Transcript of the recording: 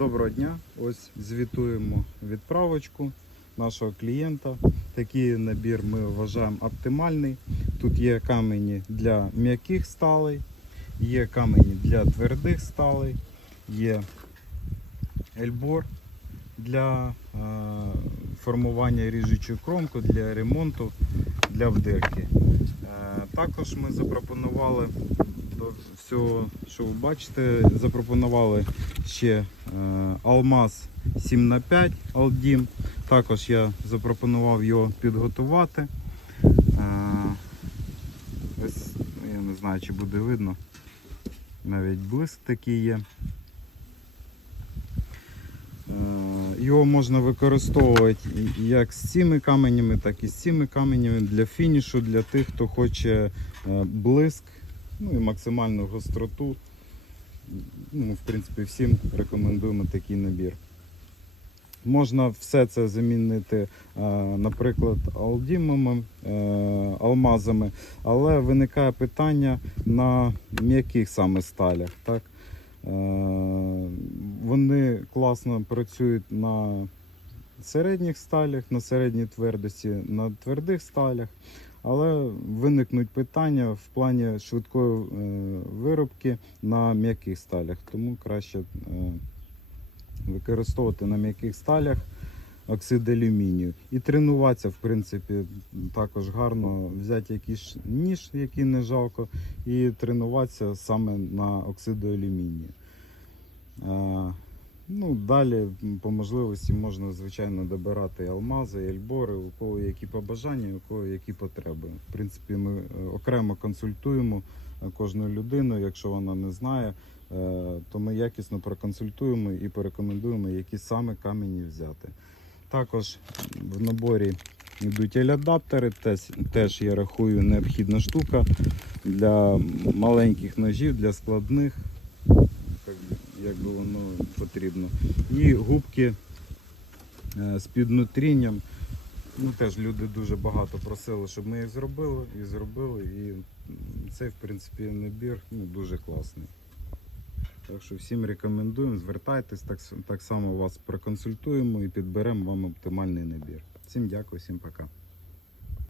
Доброго дня. Ось звітуємо відправочку нашого клієнта. Такий набір ми вважаємо оптимальний. Тут є камені для м'яких сталей, є камені для твердих сталей, є ельбор для е, формування ріжучої кромки, для ремонту, для вдирки. Е, Також ми запропонували до всього, що ви бачите, запропонували ще е, Алмаз 7х5 Aldim. Також я запропонував його підготувати. Е, Ось, я не знаю, чи буде видно. Навіть блиск такий є. Е, Його можна використовувати як з цими каменями, так і з цими каменями для фінішу, для тих, хто хоче блиск, ну і максимальну гостроту. Ну, в принципі, всім рекомендуємо такий набір. Можна все це замінити, е, наприклад, алдімами, е, алмазами, але виникає питання на м'яких саме сталях. Так? Е, Вони класно працюють на середніх сталях, на середній твердості, на твердих сталях, але виникнуть питання в плані швидкої е, виробки на м'яких сталях. Тому краще е, використовувати на м'яких сталях оксид алюмінію. І тренуватися, в принципі, також гарно взяти якийсь ніж, який не жалко, і тренуватися саме на оксиду алюмінію. Ну, далі по можливості можна, звичайно, добирати алмази, ельбори, у кого які побажання, у кого які потреби. В принципі, ми е, окремо консультуємо е, кожну людину. Якщо вона не знає, е, то ми якісно проконсультуємо і порекомендуємо, які саме камені взяти. Також в наборі йдуть ель-адаптери, теж я рахую необхідна штука для маленьких ножів, для складних як, би воно потрібно. І губки е, з піднутрінням. Ну, теж люди дуже багато просили, щоб ми їх зробили і зробили. І цей, в принципі, набір ну, дуже класний. Так що всім рекомендуємо, звертайтесь, так, так само вас проконсультуємо і підберемо вам оптимальний набір. Всім дякую, всім пока.